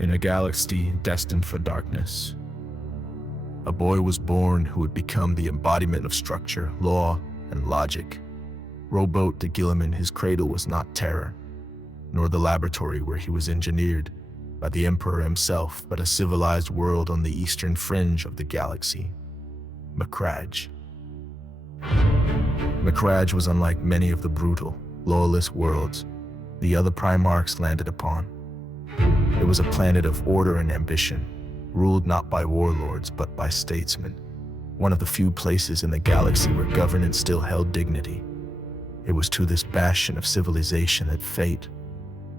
In a galaxy destined for darkness, a boy was born who would become the embodiment of structure, law, and logic. Roboute Guilliman, his cradle was not terror, nor the laboratory where he was engineered by the Emperor himself, but a civilized world on the eastern fringe of the galaxy, Macragge. Macragge was unlike many of the brutal, lawless worlds the other Primarchs landed upon. It was a planet of order and ambition, ruled not by warlords but by statesmen, one of the few places in the galaxy where governance still held dignity. It was to this bastion of civilization that fate,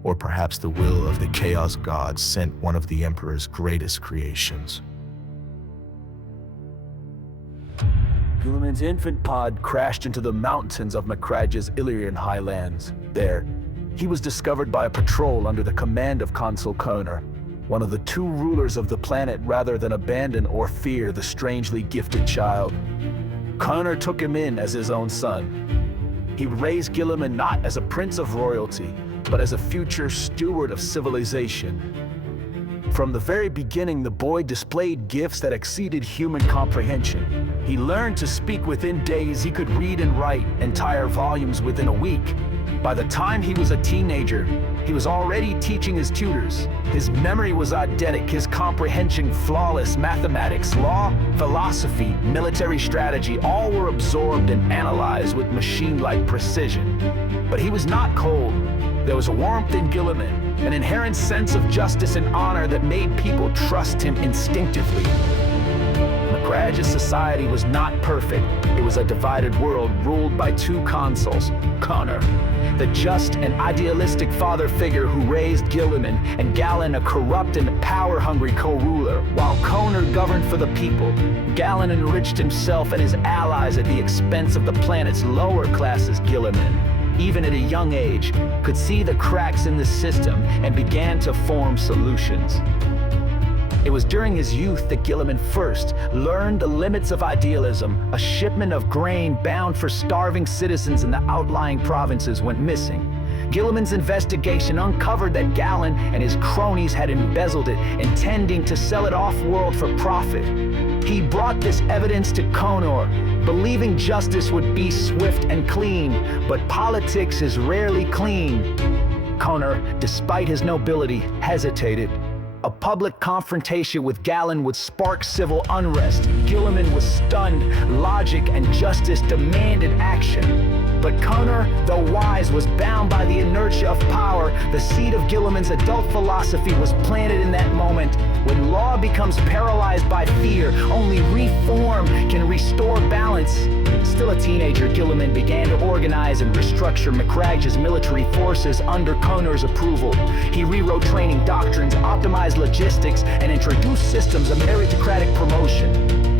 or perhaps the will of the Chaos Gods, sent one of the Emperor's greatest creations. Guilliman's infant pod crashed into the mountains of Macragge's Illyrian highlands. There, he was discovered by a patrol under the command of Consul Koner, one of the two rulers of the planet, rather than abandon or fear the strangely gifted child. Koner took him in as his own son. He raised Guilliman not as a prince of royalty, but as a future steward of civilization. From the very beginning, the boy displayed gifts that exceeded human comprehension. He learned to speak within days. He could read and write entire volumes within a week. By the time he was a teenager, he was already teaching his tutors. His memory was eidetic, his comprehension flawless. Mathematics, law, philosophy, military strategy, all were absorbed and analyzed with machine-like precision. But he was not cold. There was a warmth in Guilliman, an inherent sense of justice and honor that made people trust him instinctively. Macragge's society was not perfect. It was a divided world ruled by two consuls, Koner, the just and idealistic father figure who raised Guilliman, and Galen, a corrupt and power-hungry co-ruler. While Koner governed for the people, Galen enriched himself and his allies at the expense of the planet's lower classes. Guilliman, even at a young age, could see the cracks in the system and began to form solutions. It was during his youth that Guilliman first learned the limits of idealism. A shipment of grain bound for starving citizens in the outlying provinces went missing. Guilliman's investigation uncovered that Galen and his cronies had embezzled it, intending to sell it off-world for profit. He brought this evidence to Koner, believing justice would be swift and clean, but politics is rarely clean. Koner, despite his nobility, hesitated. A public confrontation with Galen would spark civil unrest. Guilliman was stunned. Logic and justice demanded action. But Koner, though wise, was bound by the inertia of power. The seed of Guilliman's adult philosophy was planted in that moment. When law becomes paralyzed by fear, only reform can restore balance. Still a teenager, Guilliman began to organize and restructure Macragge's military forces under Koner's approval. He rewrote training doctrines, optimized logistics, and introduced systems of meritocratic promotion.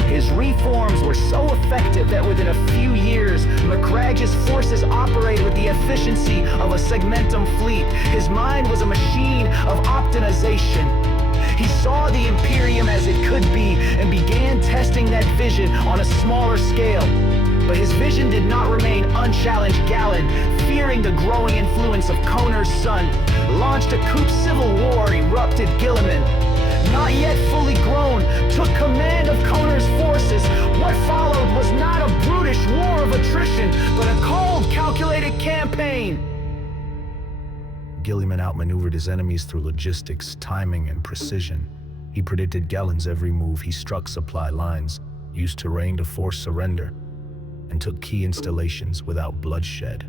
His reforms were so effective that within a few years, Macragge's forces operated with the efficiency of a segmentum fleet. His mind was a machine of optimization. He saw the Imperium as it could be and began testing that vision on a smaller scale. But his vision did not remain unchallenged. Galen, fearing the growing influence of Koner's son, launched a coup. Civil war erupted. Guilliman, not yet fully grown, took command of Koner's forces. What followed was not a brutish war of attrition, but a cold, calculated campaign. Guilliman outmaneuvered his enemies through logistics, timing, and precision. He predicted Galen's every move. He struck supply lines, used terrain to force surrender, and took key installations without bloodshed.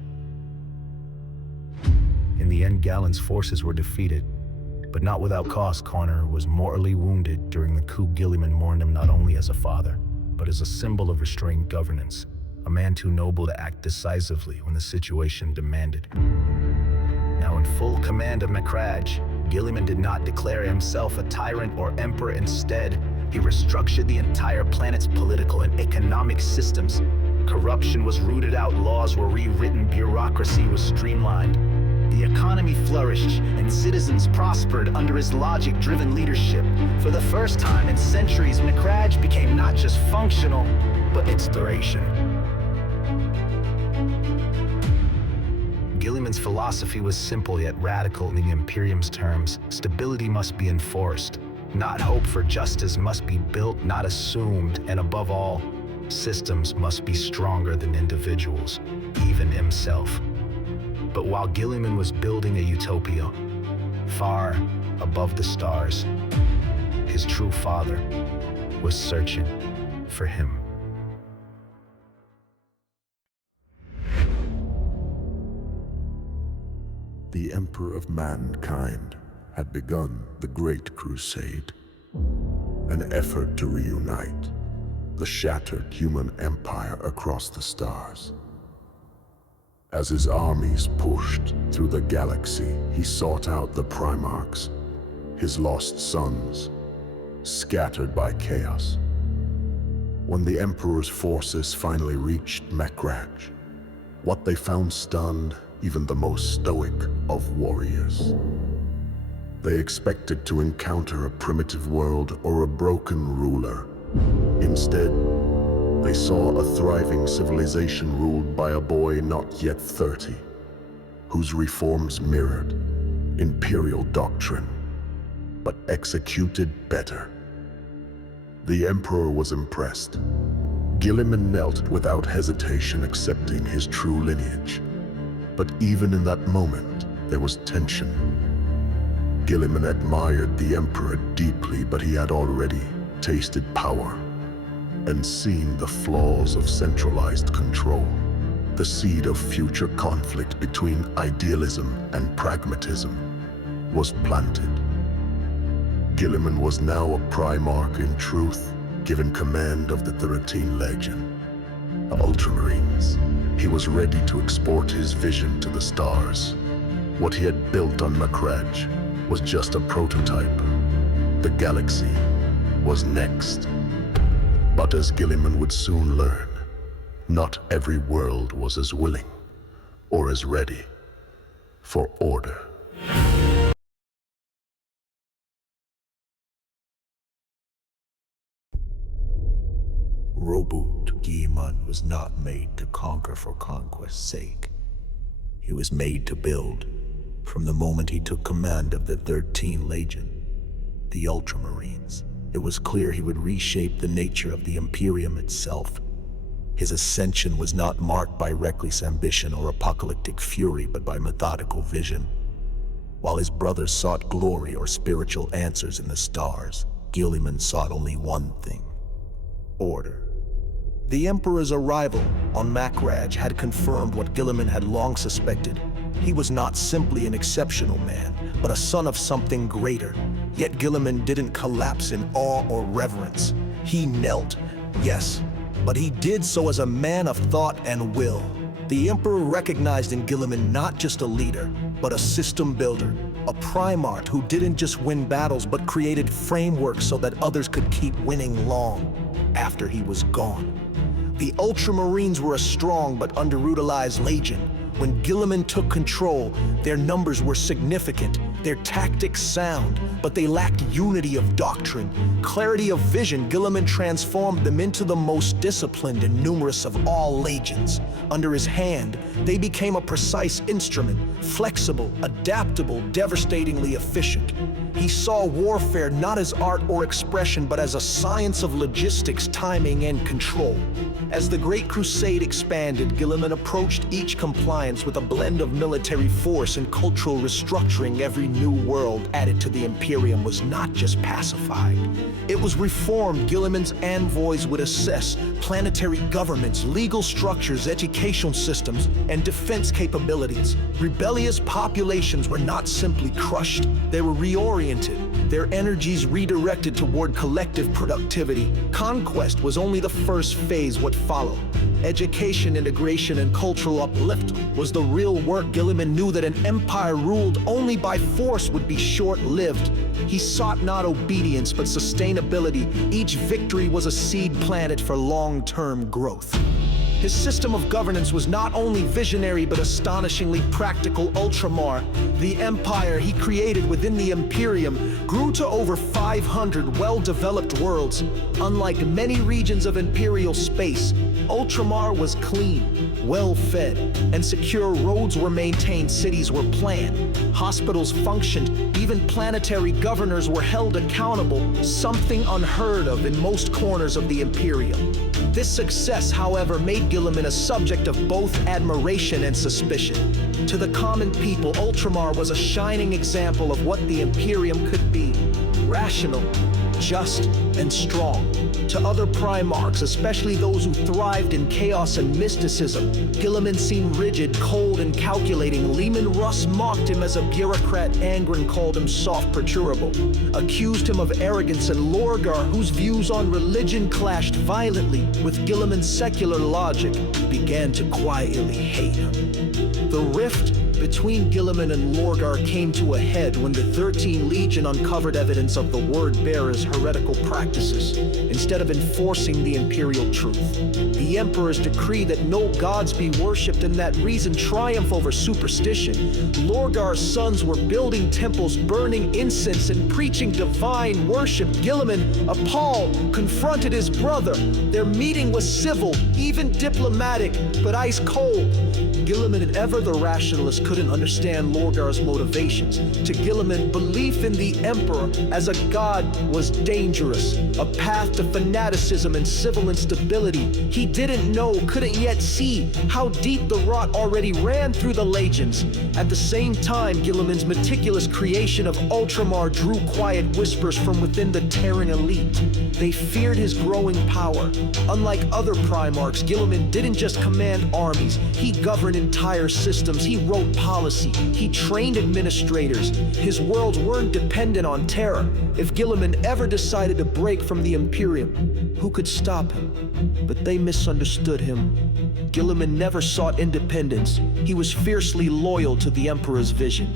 In the end, Galen's forces were defeated, but not without cost. Koner was mortally wounded during the coup. Guilliman mourned him not only as a father, but as a symbol of restrained governance, a man too noble to act decisively when the situation demanded. Now in full command of Macragge, Guilliman did not declare himself a tyrant or emperor. Instead, he restructured the entire planet's political and economic systems. Corruption was rooted out, laws were rewritten, bureaucracy was streamlined. The economy flourished, and citizens prospered under his logic-driven leadership. For the first time in centuries, Macragge became not just functional, but inspiration. Guilliman's philosophy was simple yet radical in the Imperium's terms. Stability must be enforced. Not hope for justice must be built, not assumed, and above all, systems must be stronger than individuals, even himself. But while Guilliman was building a utopia, far above the stars, his true father was searching for him. The Emperor of Mankind had begun the Great Crusade, an effort to reunite the shattered human empire across the stars. As his armies pushed through the galaxy, he sought out the Primarchs, his lost sons, scattered by chaos. When the Emperor's forces finally reached Macragge, what they found stunned even the most stoic of warriors. They expected to encounter a primitive world or a broken ruler. Instead, they saw a thriving civilization ruled by a boy not yet 30, whose reforms mirrored Imperial doctrine, but executed better. The Emperor was impressed. Guilliman knelt without hesitation, accepting his true lineage. But even in that moment, there was tension. Guilliman admired the Emperor deeply, but he had already tasted power and seen the flaws of centralized control. The seed of future conflict between idealism and pragmatism was planted. Guilliman was now a Primarch in truth, given command of the 13 Legion, the Ultramarines. He was ready to export his vision to the stars. What he had built on Macragge was just a prototype. The galaxy was next. But as Guilliman would soon learn, not every world was as willing or as ready for order. Roboute Guilliman was not made to conquer for conquest's sake. He was made to build. From the moment he took command of the 13 Legion, the Ultramarines, it was clear he would reshape the nature of the Imperium itself. His ascension was not marked by reckless ambition or apocalyptic fury, but by methodical vision. While his brothers sought glory or spiritual answers in the stars, Guilliman sought only one thing: order. The Emperor's arrival on Macragge had confirmed what Guilliman had long suspected. He was not simply an exceptional man, but a son of something greater. Yet Guilliman didn't collapse in awe or reverence. He knelt, yes, but he did so as a man of thought and will. The Emperor recognized in Guilliman not just a leader, but a system builder, a Primarch who didn't just win battles, but created frameworks so that others could keep winning long after he was gone. The Ultramarines were a strong but underutilized legion. When Guilliman took control, their numbers were significant, their tactics sound, but they lacked unity of doctrine, clarity of vision. Guilliman transformed them into the most disciplined and numerous of all legions. Under his hand, they became a precise instrument, flexible, adaptable, devastatingly efficient. He saw warfare not as art or expression, but as a science of logistics, timing, and control. As the Great Crusade expanded, Guilliman approached each compliance with a blend of military force and cultural restructuring. Every new world added to the Imperium was not just pacified, it was reformed. Guilliman's envoys would assess planetary governments, legal structures, educational systems, and defense capabilities. Rebellious populations were not simply crushed, they were reoriented, their energies redirected toward collective productivity. Conquest was only the first phase. What followed, education, integration, and cultural uplift, was the real work. Guilliman knew that an empire ruled only by force would be short-lived. He sought not obedience, but sustainability. Each victory was a seed planted for long-term growth. His system of governance was not only visionary but astonishingly practical. Ultramar, the empire he created within the Imperium, grew to over 500 well-developed worlds. Unlike many regions of Imperial space, Ultramar was clean, well-fed, and secure. Roads were maintained, cities were planned, hospitals functioned, even planetary governors were held accountable, something unheard of in most corners of the Imperium. This success, however, made Guilliman a subject of both admiration and suspicion. To the common people, Ultramar was a shining example of what the Imperium could be: rational, just, and strong. To other Primarchs, especially those who thrived in chaos and mysticism, Guilliman seemed rigid, cold, and calculating. Leman Russ mocked him as a bureaucrat. Angren called him soft, perturbable, accused him of arrogance, and Lorgar, whose views on religion clashed violently with Guilliman's secular logic, began to quietly hate him. The rift between Guilliman and Lorgar came to a head when the 13th Legion uncovered evidence of the Word-bearers' heretical practices. Instead of enforcing the imperial truth, the Emperor's decree that no gods be worshipped and that reason triumph over superstition, Lorgar's sons were building temples, burning incense, and preaching divine worship. Guilliman, appalled, confronted his brother. Their meeting was civil, even diplomatic, but ice cold. Guilliman, ever the rationalist, couldn't understand Lorgar's motivations. To Guilliman, belief in the Emperor as a god was dangerous, a path to fanaticism and civil instability. He didn't know, couldn't yet see, how deep the rot already ran through the legions. At the same time, Guilliman's meticulous creation of Ultramar drew quiet whispers from within the Terran elite. They feared his growing power. Unlike other Primarchs, Guilliman didn't just command armies, he governed entire systems. He wrote policy, he trained administrators. His worlds weren't dependent on terror. If Guilliman ever decided to break from the Imperium, who could stop him? But they misunderstood him. Guilliman never sought independence. He was fiercely loyal to the Emperor's vision.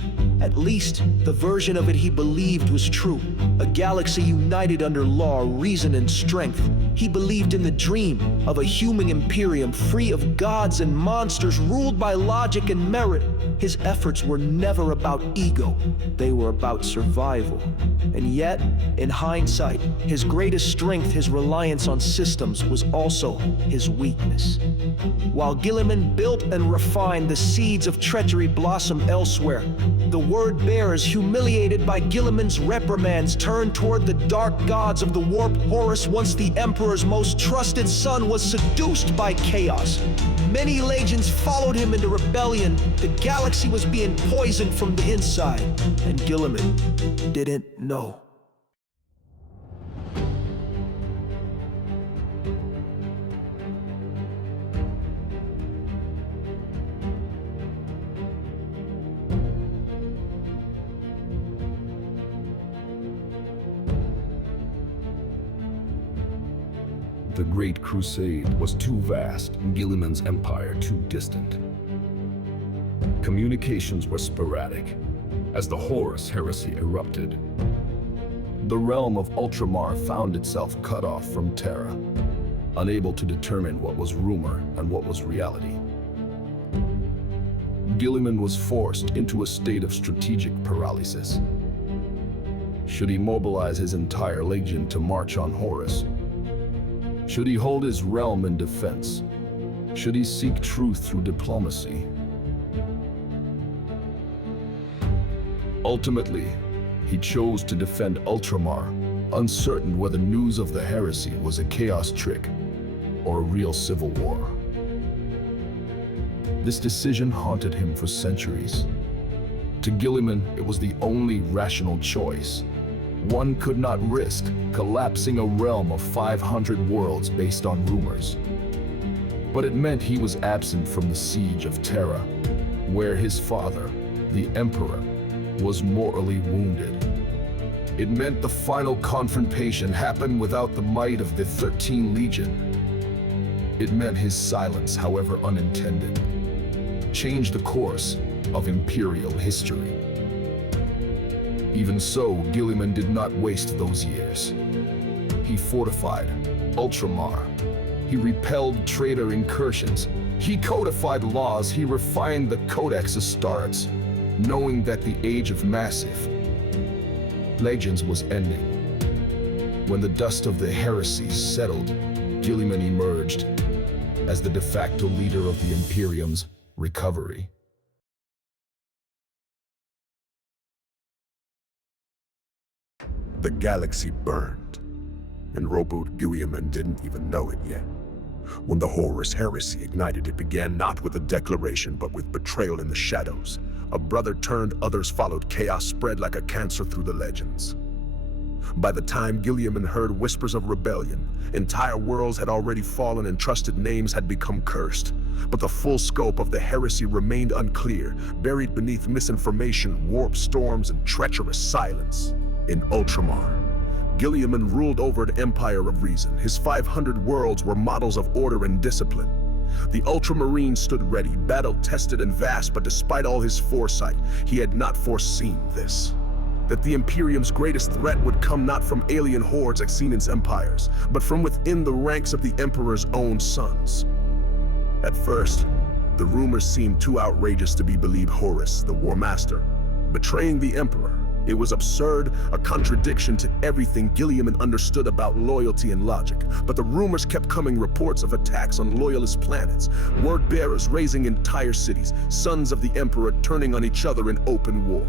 At least, the version of it he believed was true. A galaxy united under law, reason, and strength. He believed in the dream of a human Imperium free of gods and monsters, ruled by logic and merit. His efforts were never about ego. They were about survival. And yet, in hindsight, his greatest strength, his reliance on systems, was also his weakness. While Guilliman built and refined, the seeds of treachery blossomed elsewhere. The Word-bearers, humiliated by Guilliman's reprimands, turned toward the dark gods of the warped Horus. Once the Emperor's most trusted son was seduced by chaos, many legions followed him into rebellion. The galaxy was being poisoned from the inside, and Guilliman didn't know. The Great Crusade was too vast and Guilliman's empire too distant. Communications were sporadic as the Horus Heresy erupted. The realm of Ultramar found itself cut off from Terra, unable to determine what was rumor and what was reality. Guilliman was forced into a state of strategic paralysis. Should he mobilize his entire legion to march on Horus? Should he hold his realm in defense? Should he seek truth through diplomacy? Ultimately, he chose to defend Ultramar, uncertain whether news of the heresy was a chaos trick or a real civil war. This decision haunted him for centuries. To Guilliman, it was the only rational choice. One could not risk collapsing a realm of 500 worlds based on rumors. But it meant he was absent from the siege of Terra, where his father, the Emperor, was mortally wounded. It meant the final confrontation happened without the might of the 13th Legion. It meant his silence, however unintended, changed the course of Imperial history. Even so, Guilliman did not waste those years. He fortified Ultramar. He repelled traitor incursions. He codified laws. He refined the Codex Astartes, knowing that the age of massive legends was ending. When the dust of the heresies settled, Guilliman emerged as the de facto leader of the Imperium's recovery. The galaxy burned, and Roboute Guilliman didn't even know it yet. When the Horus Heresy ignited, it began not with a declaration, but with betrayal in the shadows. A brother turned, others followed. Chaos spread like a cancer through the legends. By the time Guilliman heard whispers of rebellion, entire worlds had already fallen and trusted names had become cursed. But the full scope of the heresy remained unclear, buried beneath misinformation, warp storms, and treacherous silence. In Ultramar, Guilliman ruled over an empire of reason. His 500 worlds were models of order and discipline. The Ultramarines stood ready, battle-tested and vast, but despite all his foresight, he had not foreseen this. That the Imperium's greatest threat would come not from alien hordes like seen in empires, but from within the ranks of the Emperor's own sons. At first, the rumors seemed too outrageous to be believed. Horus, the War Master, betraying the Emperor. It was absurd, a contradiction to everything Guilliman understood about loyalty and logic. But the rumors kept coming, reports of attacks on loyalist planets, word-bearers raising entire cities, sons of the Emperor turning on each other in open war.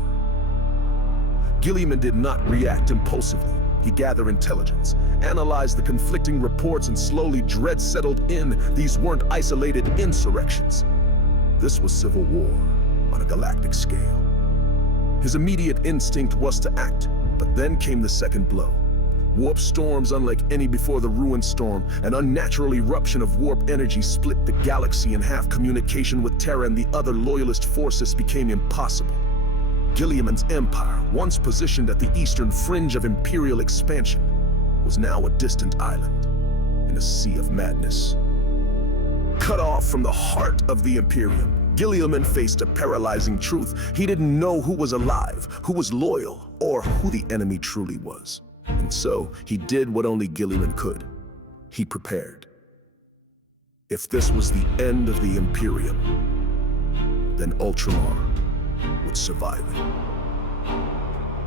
Guilliman did not react impulsively. He gathered intelligence, analyzed the conflicting reports, and slowly dread settled in. These weren't isolated insurrections. This was civil war on a galactic scale. His immediate instinct was to act, but then came the second blow. Warp storms unlike any before the Ruin Storm, an unnatural eruption of warp energy split the galaxy in half. Communication with Terra and the other loyalist forces became impossible. Guilliman's empire, once positioned at the eastern fringe of imperial expansion, was now a distant island in a sea of madness. Cut off from the heart of the Imperium, Guilliman faced a paralyzing truth. He didn't know who was alive, who was loyal, or who the enemy truly was. And so, he did what only Guilliman could. He prepared. If this was the end of the Imperium, then Ultramar would survive it.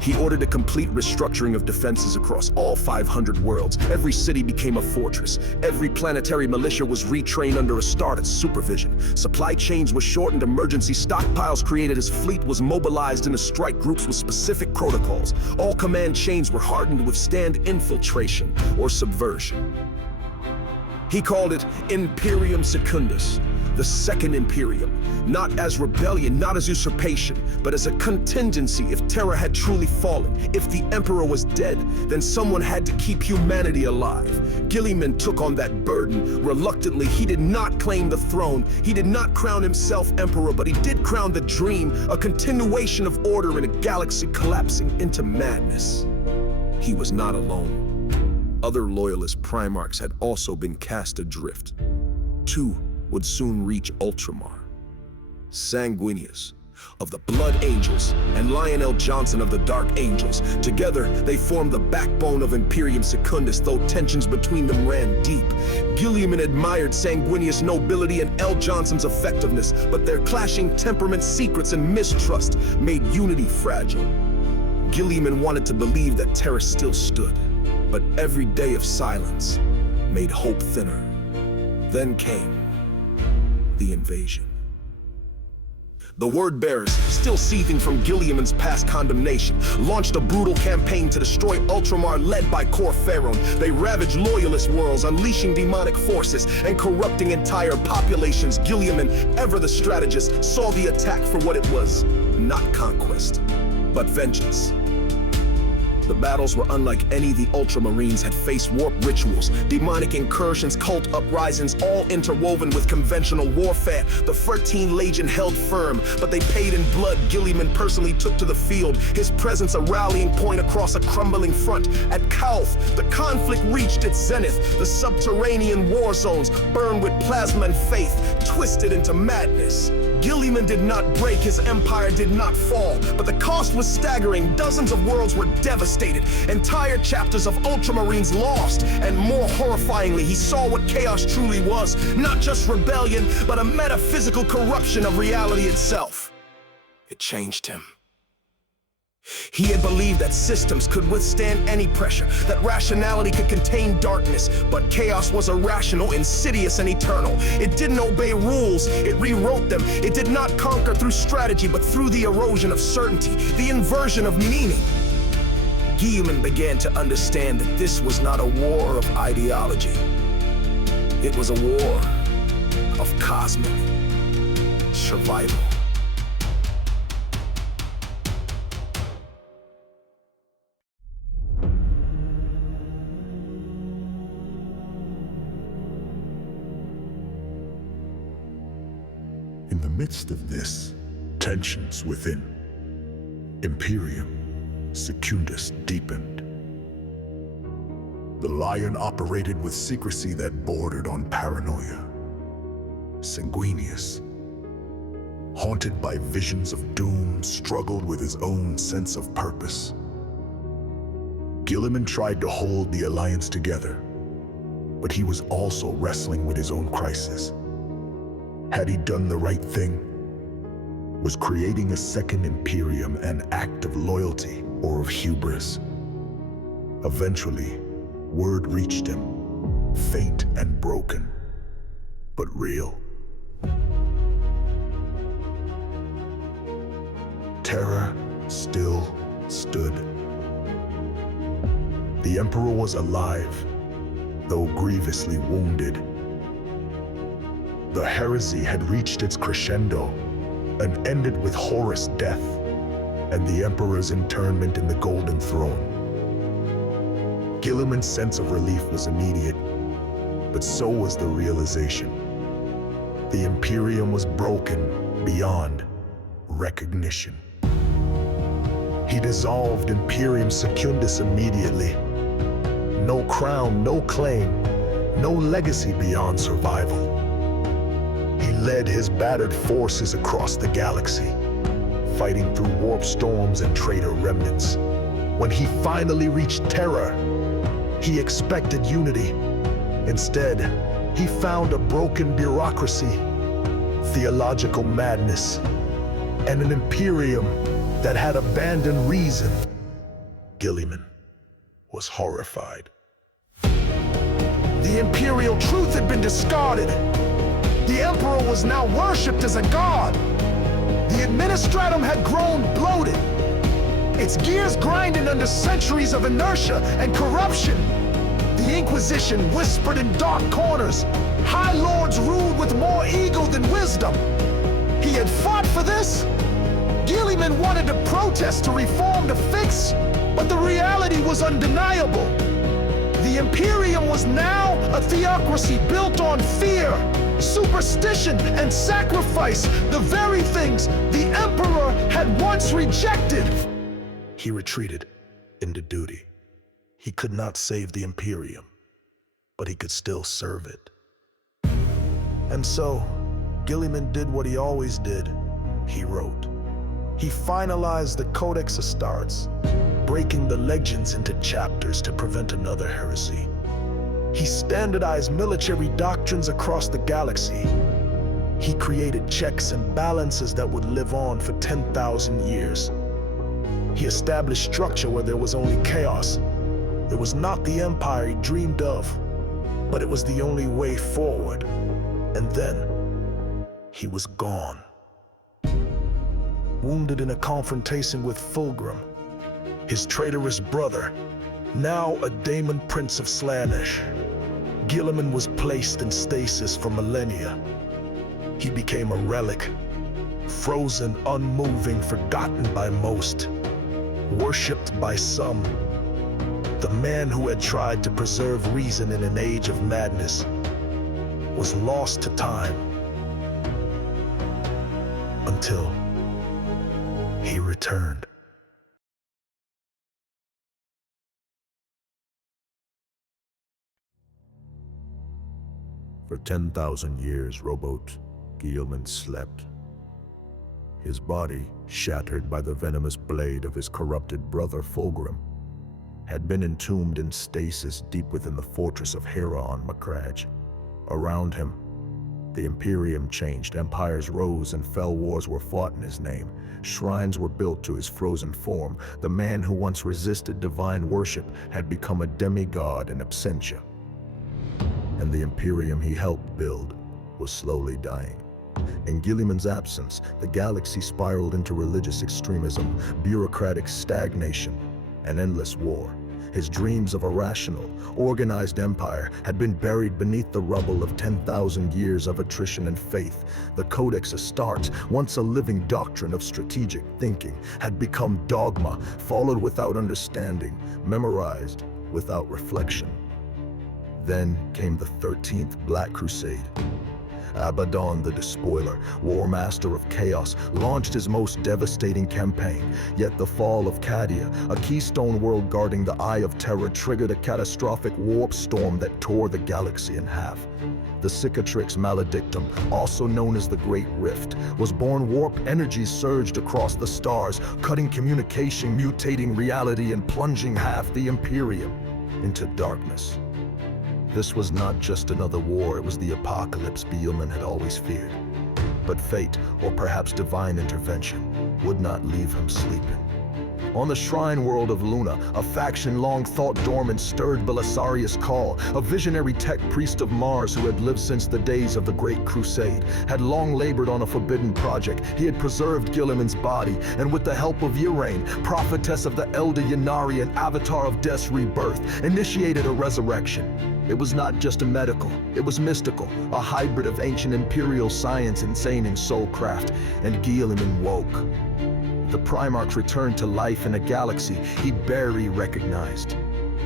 He ordered a complete restructuring of defenses across all 500 worlds. Every city became a fortress. Every planetary militia was retrained under Astartes supervision. Supply chains were shortened, emergency stockpiles created. His fleet was mobilized into strike groups with specific protocols. All command chains were hardened to withstand infiltration or subversion. He called it Imperium Secundus, the Second Imperium, not as rebellion, not as usurpation, but as a contingency. If Terra had truly fallen, if the Emperor was dead, then someone had to keep humanity alive. Guilliman took on that burden. Reluctantly, he did not claim the throne. He did not crown himself Emperor, but he did crown the dream, a continuation of order in a galaxy collapsing into madness. He was not alone. Other loyalist Primarchs had also been cast adrift. Two would soon reach Ultramar. Sanguinius of the Blood Angels and Lionel Johnson of the Dark Angels. Together, they formed the backbone of Imperium Secundus, though tensions between them ran deep. Guilliman admired Sanguinius' nobility and L. Johnson's effectiveness, but their clashing temperaments, secrets, and mistrust made unity fragile. Guilliman wanted to believe that Terra still stood, but every day of silence made hope thinner. Then came the invasion. The word-bearers, still seething from Guilliman's past condemnation, launched a brutal campaign to destroy Ultramar led by Cor Pharaon. They ravaged loyalist worlds, unleashing demonic forces and corrupting entire populations. Guilliman, ever the strategist, saw the attack for what it was, not conquest, but vengeance. The battles were unlike any the Ultramarines had faced. Warp rituals, demonic incursions, cult uprisings, all interwoven with conventional warfare. The 13th Legion held firm, but they paid in blood. Guilliman personally took to the field, his presence a rallying point across a crumbling front. At Calth, the conflict reached its zenith. The subterranean war zones burned with plasma and faith. twisted into madness. Guilliman did not break, his empire did not fall, but the cost was staggering. Dozens of worlds were devastated, entire chapters of Ultramarines lost, and more horrifyingly, he saw what chaos truly was, not just rebellion, but a metaphysical corruption of reality itself. It changed him. He had believed that systems could withstand any pressure, that rationality could contain darkness, but chaos was irrational, insidious, and eternal. It didn't obey rules, it rewrote them. It did not conquer through strategy, but through the erosion of certainty, the inversion of meaning. Guilliman began to understand that this was not a war of ideology. It was a war of cosmic survival. In the midst of this, tensions within Imperium, Secundus deepened. The Lion operated with secrecy that bordered on paranoia. Sanguinius, haunted by visions of doom, struggled with his own sense of purpose. Guilliman tried to hold the Alliance together, but he was also wrestling with his own crisis. Had he done the right thing? Was creating a second Imperium an act of loyalty or of hubris? Eventually, word reached him, faint and broken, but real. Terror still stood. The Emperor was alive, though grievously wounded. The heresy had reached its crescendo and ended with Horus' death and the Emperor's internment in the Golden Throne. Guilliman's sense of relief was immediate, but so was the realization. The Imperium was broken beyond recognition. He dissolved Imperium Secundus immediately. No crown, no claim, no legacy beyond survival. He led his battered forces across the galaxy, fighting through warp storms and traitor remnants. When he finally reached Terra, he expected unity. Instead, he found a broken bureaucracy, theological madness, and an Imperium that had abandoned reason. Guilliman was horrified. The imperial truth had been discarded. The Emperor was now worshipped as a god. The Administratum had grown bloated, its gears grinding under centuries of inertia and corruption. The Inquisition whispered in dark corners. High Lords ruled with more ego than wisdom. He had fought for this. Guilliman wanted to protest, to reform, to fix, but the reality was undeniable. The Imperium was now a theocracy built on fear, superstition, and sacrifice, the very things the Emperor had once rejected. He retreated into duty. He could not save the Imperium, but he could still serve it. And so, Guilliman did what he always did. He wrote. He finalized the Codex Astartes, breaking the legends into chapters to prevent another heresy. He standardized military doctrines across the galaxy. He created checks and balances that would live on for 10,000 years. He established structure where there was only chaos. It was not the empire he dreamed of, but it was the only way forward. And then, he was gone. Wounded in a confrontation with Fulgrim, his traitorous brother, now a Daemon Prince of Slaanesh, Guilliman was placed in stasis for millennia. He became a relic, frozen, unmoving, forgotten by most, worshipped by some. The man who had tried to preserve reason in an age of madness was lost to time until he returned. For 10,000 years, Roboute Guilliman slept. His body, shattered by the venomous blade of his corrupted brother Fulgrim, had been entombed in stasis deep within the fortress of Hera on Macragge. Around him, the Imperium changed, empires rose and fell, wars were fought in his name. Shrines were built to his frozen form. The man who once resisted divine worship had become a demigod in absentia. And the Imperium he helped build was slowly dying. In Guilliman's absence, the galaxy spiraled into religious extremism, bureaucratic stagnation, and endless war. His dreams of a rational, organized empire had been buried beneath the rubble of 10,000 years of attrition and faith. The Codex Astarte, once a living doctrine of strategic thinking, had become dogma, followed without understanding, memorized without reflection. Then came the 13th Black Crusade. Abaddon the Despoiler, War Master of Chaos, launched his most devastating campaign. Yet the fall of Cadia, a keystone world guarding the Eye of Terror, triggered a catastrophic warp storm that tore the galaxy in half. The Cicatrix Maledictum, also known as the Great Rift, was born. Warp energies surged across the stars, cutting communication, mutating reality, and plunging half the Imperium into darkness. This was not just another war, it was the apocalypse Guilliman had always feared. But fate, or perhaps divine intervention, would not leave him sleeping. On the shrine world of Luna, a faction long thought dormant stirred Belisarius' call. A visionary tech priest of Mars who had lived since the days of the Great Crusade had long labored on a forbidden project. He had preserved Guilliman's body, and with the help of Uraine, prophetess of the Elder Ynnari and avatar of Death's rebirth, initiated a resurrection. It was not just a medical, it was mystical, a hybrid of ancient imperial science and sane soulcraft, and Guilliman woke. The Primarchs returned to life in a galaxy he barely recognized.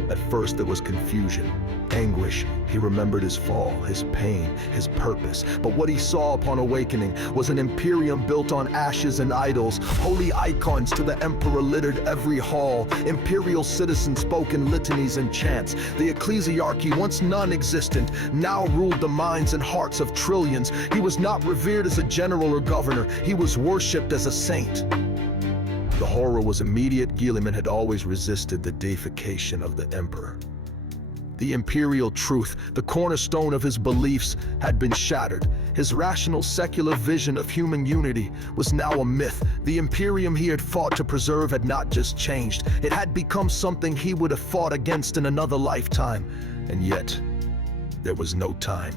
At first there was confusion, anguish. He remembered his fall, his pain, his purpose. But what he saw upon awakening was an Imperium built on ashes and idols. Holy icons to the Emperor littered every hall. Imperial citizens spoke in litanies and chants. The ecclesiarchy, once non-existent, now ruled the minds and hearts of trillions. He was not revered as a general or governor. He was worshipped as a saint. The horror was immediate. Guilliman had always resisted the deification of the Emperor. The imperial truth, the cornerstone of his beliefs, had been shattered. His rational secular vision of human unity was now a myth. The Imperium he had fought to preserve had not just changed, it had become something he would have fought against in another lifetime. And yet, there was no time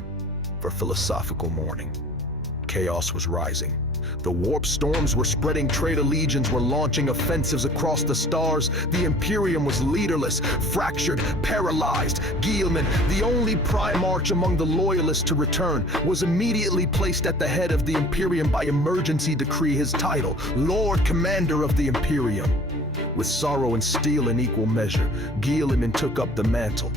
for philosophical mourning. Chaos was rising. The warp storms were spreading, traitor legions were launching offensives across the stars. The Imperium was leaderless, fractured, paralyzed. Guilliman, the only Primarch among the loyalists to return, was immediately placed at the head of the Imperium by emergency decree. His title, Lord Commander of the Imperium. With sorrow and steel in equal measure, Guilliman took up the mantle.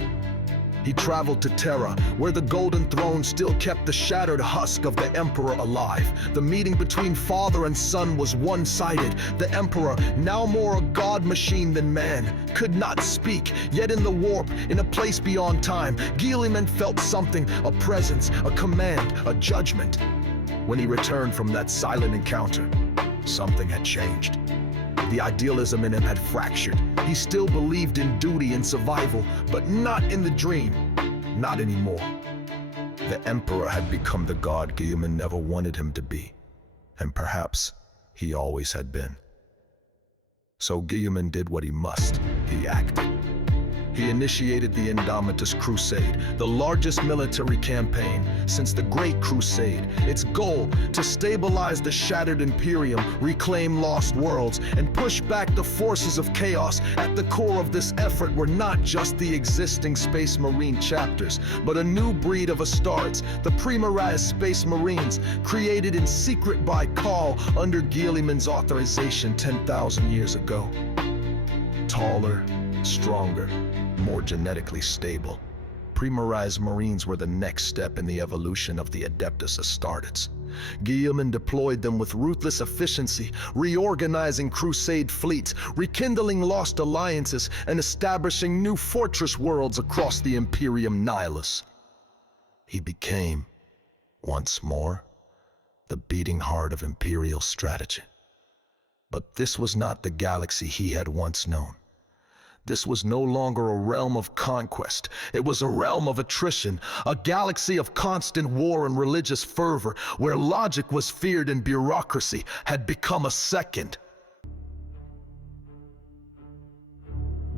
He traveled to Terra, where the Golden Throne still kept the shattered husk of the Emperor alive. The meeting between father and son was one-sided. The Emperor, now more a god machine than man, could not speak. Yet in the warp, in a place beyond time, Guilliman felt something, a presence, a command, a judgment. When he returned from that silent encounter, something had changed. The idealism in him had fractured. He still believed in duty and survival, but not in the dream. Not anymore. The Emperor had become the god Guilliman never wanted him to be. And perhaps he always had been. So Guilliman did what he must. He acted. He initiated the Indomitus Crusade, the largest military campaign since the Great Crusade. Its goal, to stabilize the shattered Imperium, reclaim lost worlds, and push back the forces of chaos. At the core of this effort were not just the existing Space Marine chapters, but a new breed of Astartes, the Primarchs Space Marines, created in secret by call under Guilliman's authorization 10,000 years ago. Taller, stronger, more genetically stable, Primarchs Marines were the next step in the evolution of the Adeptus Astartes. Guilliman deployed them with ruthless efficiency, reorganizing Crusade fleets, rekindling lost alliances, and establishing new fortress worlds across the Imperium Nihilus. He became, once more, the beating heart of Imperial strategy. But this was not the galaxy he had once known. This was no longer a realm of conquest. It was a realm of attrition, a galaxy of constant war and religious fervor, where logic was feared and bureaucracy had become a second.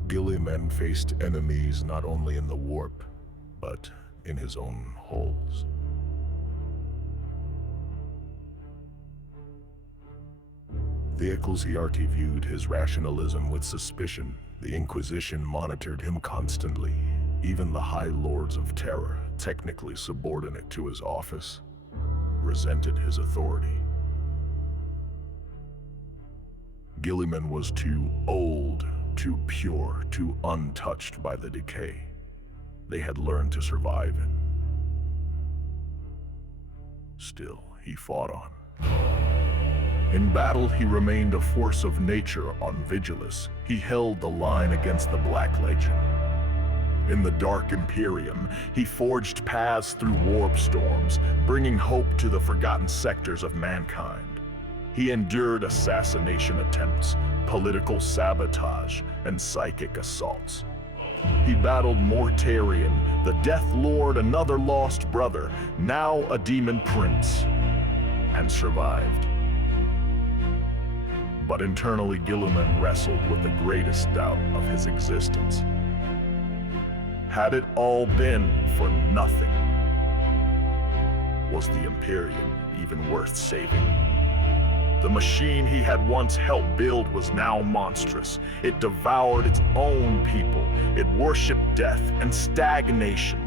Guilliman faced enemies not only in the warp, but in his own halls. The Ecclesiarchy viewed his rationalism with suspicion. The Inquisition monitored him constantly. Even the High Lords of Terror, technically subordinate to his office, resented his authority. Guilliman was too old, too pure, too untouched by the decay they had learned to survive in. Still, he fought on. In battle, he remained a force of nature on Vigilus. He held the line against the Black Legion. In the Dark Imperium, he forged paths through warp storms, bringing hope to the forgotten sectors of mankind. He endured assassination attempts, political sabotage, and psychic assaults. He battled Mortarion, the Death Lord, another lost brother, now a demon prince, and survived. But internally, Guilliman wrestled with the greatest doubt of his existence. Had it all been for nothing? Was the Imperium even worth saving? The machine he had once helped build was now monstrous. It devoured its own people. It worshipped death and stagnation.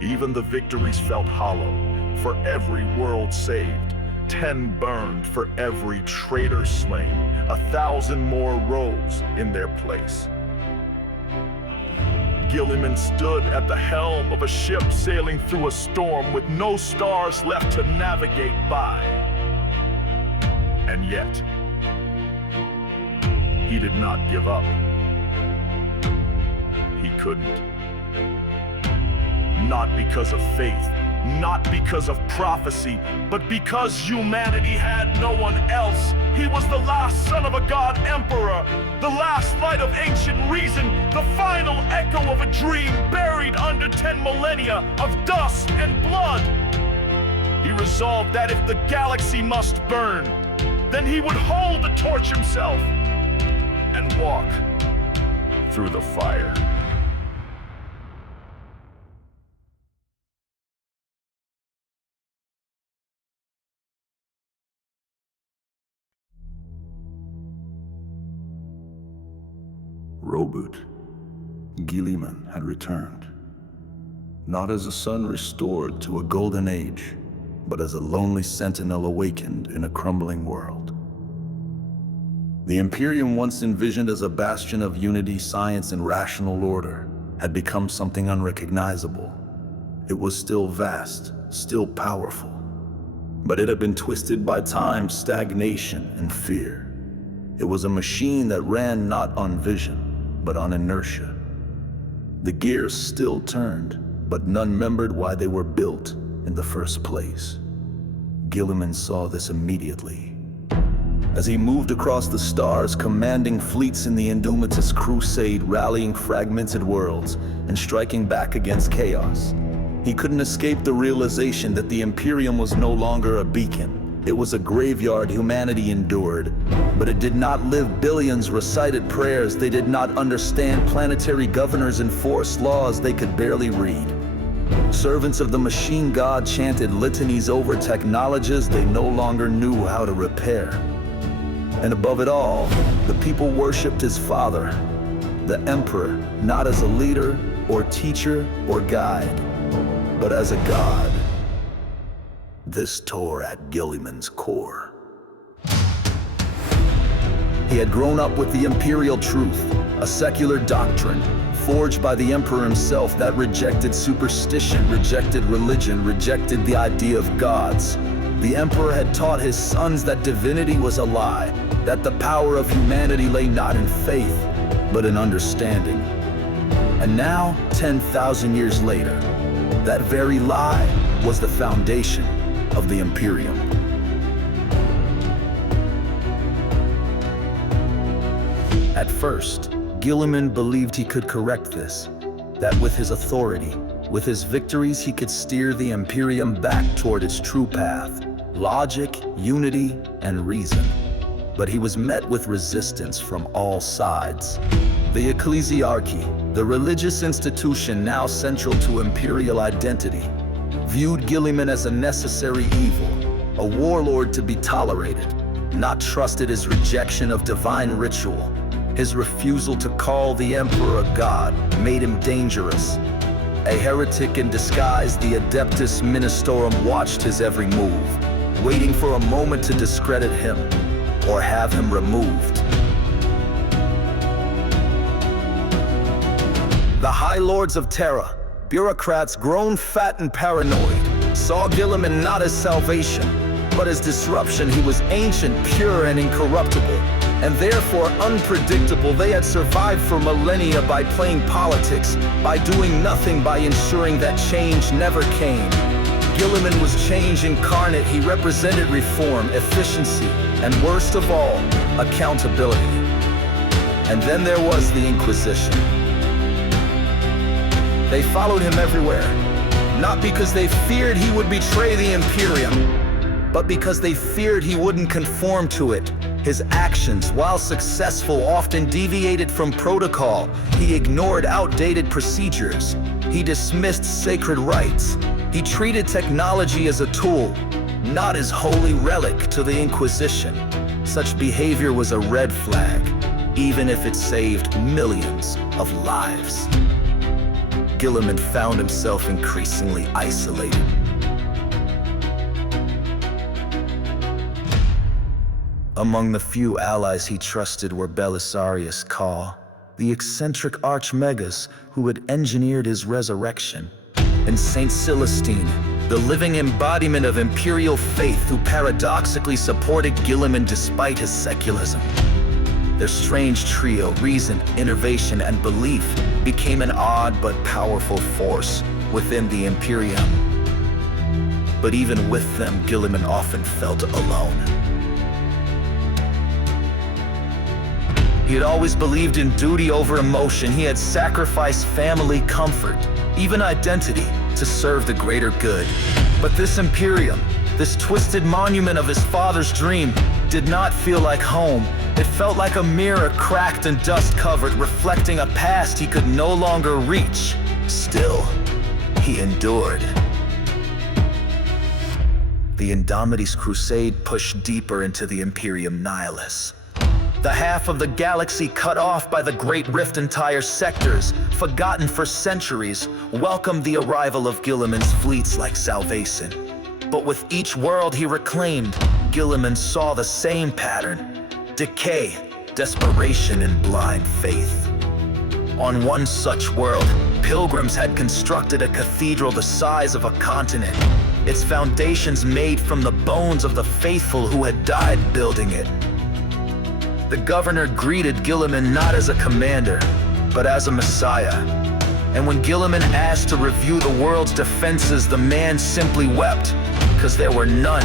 Even the victories felt hollow. For every world saved, 10 burned. For every traitor slain, 1,000 more rose in their place. Guilliman stood at the helm of a ship sailing through a storm with no stars left to navigate by. And yet, he did not give up. He couldn't. Not because of faith, not because of prophecy, but because humanity had no one else. He was the last son of a god emperor, the last light of ancient reason, the final echo of a dream buried under 10 millennia of dust and blood. He resolved that if the galaxy must burn, then he would hold the torch himself and walk through the fire. Roboute Guilliman had returned, not as a sun restored to a golden age, but as a lonely sentinel awakened in a crumbling world. The Imperium, once envisioned as a bastion of unity, science, and rational order, had become something unrecognizable. It was still vast, still powerful, but it had been twisted by time, stagnation, and fear. It was a machine that ran not on vision, but on inertia. The gears still turned, but none remembered why they were built in the first place. Guilliman saw this immediately. As he moved across the stars, commanding fleets in the Indomitus Crusade, rallying fragmented worlds, and striking back against chaos, he couldn't escape the realization that the Imperium was no longer a beacon. It was a graveyard humanity endured, but it did not live. Billions recited prayers they did not understand. Planetary governors enforced laws they could barely read. Servants of the machine god chanted litanies over technologies they no longer knew how to repair. And above it all, the people worshipped his father, the emperor, not as a leader or teacher or guide, but as a god. This tore at Guilliman's core. He had grown up with the imperial truth, a secular doctrine, forged by the emperor himself that rejected superstition, rejected religion, rejected the idea of gods. The emperor had taught his sons that divinity was a lie, that the power of humanity lay not in faith, but in understanding. And now, 10,000 years later, that very lie was the foundation of the Imperium. At first, Guilliman believed he could correct this, that with his authority, with his victories, he could steer the Imperium back toward its true path, logic, unity, and reason. But he was met with resistance from all sides. The ecclesiarchy, the religious institution now central to imperial identity, viewed Guilliman as a necessary evil, a warlord to be tolerated, not trusted. His rejection of divine ritual, his refusal to call the emperor a god, made him dangerous. A heretic in disguise, the Adeptus Ministorum watched his every move, waiting for a moment to discredit him or have him removed. The High Lords of Terra, bureaucrats grown fat and paranoid, saw Guilliman not as salvation, but as disruption. He was ancient, pure, and incorruptible, and therefore unpredictable. They had survived for millennia by playing politics, by doing nothing, by ensuring that change never came. Guilliman was change incarnate. He represented reform, efficiency, and worst of all, accountability. And then there was the Inquisition. They followed him everywhere, not because they feared he would betray the Imperium, but because they feared he wouldn't conform to it. His actions, while successful, often deviated from protocol. He ignored outdated procedures. He dismissed sacred rites. He treated technology as a tool, not as holy relic to the Inquisition. Such behavior was a red flag, even if it saved millions of lives. Guilliman found himself increasingly isolated. Among the few allies he trusted were Belisarius Caw, the eccentric archmegas who had engineered his resurrection, and Saint Celestine, the living embodiment of imperial faith who paradoxically supported Guilliman despite his secularism. Their strange trio, reason, innovation, and belief, became an odd but powerful force within the Imperium. But even with them, Guilliman often felt alone. He had always believed in duty over emotion. He had sacrificed family comfort, even identity, to serve the greater good. But this Imperium, this twisted monument of his father's dream, did not feel like home. It felt like a mirror, cracked and dust-covered, reflecting a past he could no longer reach. Still, he endured. The Indomites Crusade pushed deeper into the Imperium Nihilus. The half of the galaxy cut off by the Great Rift, entire sectors, forgotten for centuries, welcomed the arrival of Guilliman's fleets like salvation. But with each world he reclaimed, Guilliman saw the same pattern: decay, desperation, and blind faith. On one such world, pilgrims had constructed a cathedral the size of a continent, its foundations made from the bones of the faithful who had died building it. The governor greeted Guilliman not as a commander, but as a messiah. And when Guilliman asked to review the world's defenses, the man simply wept, because there were none.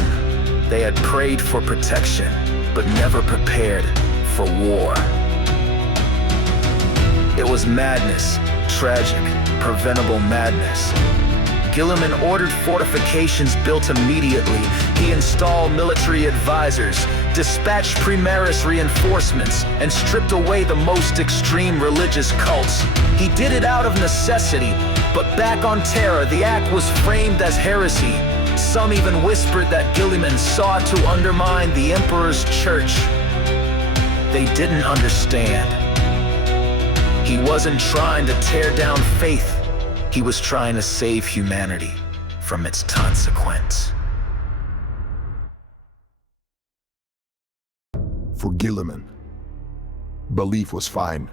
They had prayed for protection, but never prepared for war. It was madness, tragic, preventable madness. Guilliman ordered fortifications built immediately. He installed military advisors, dispatched Primaris reinforcements, and stripped away the most extreme religious cults. He did it out of necessity, but back on Terra, the act was framed as heresy. Some even whispered that Guilliman sought to undermine the Emperor's church. They didn't understand. He wasn't trying to tear down faith. He was trying to save humanity from its consequence. For Guilliman, belief was fine,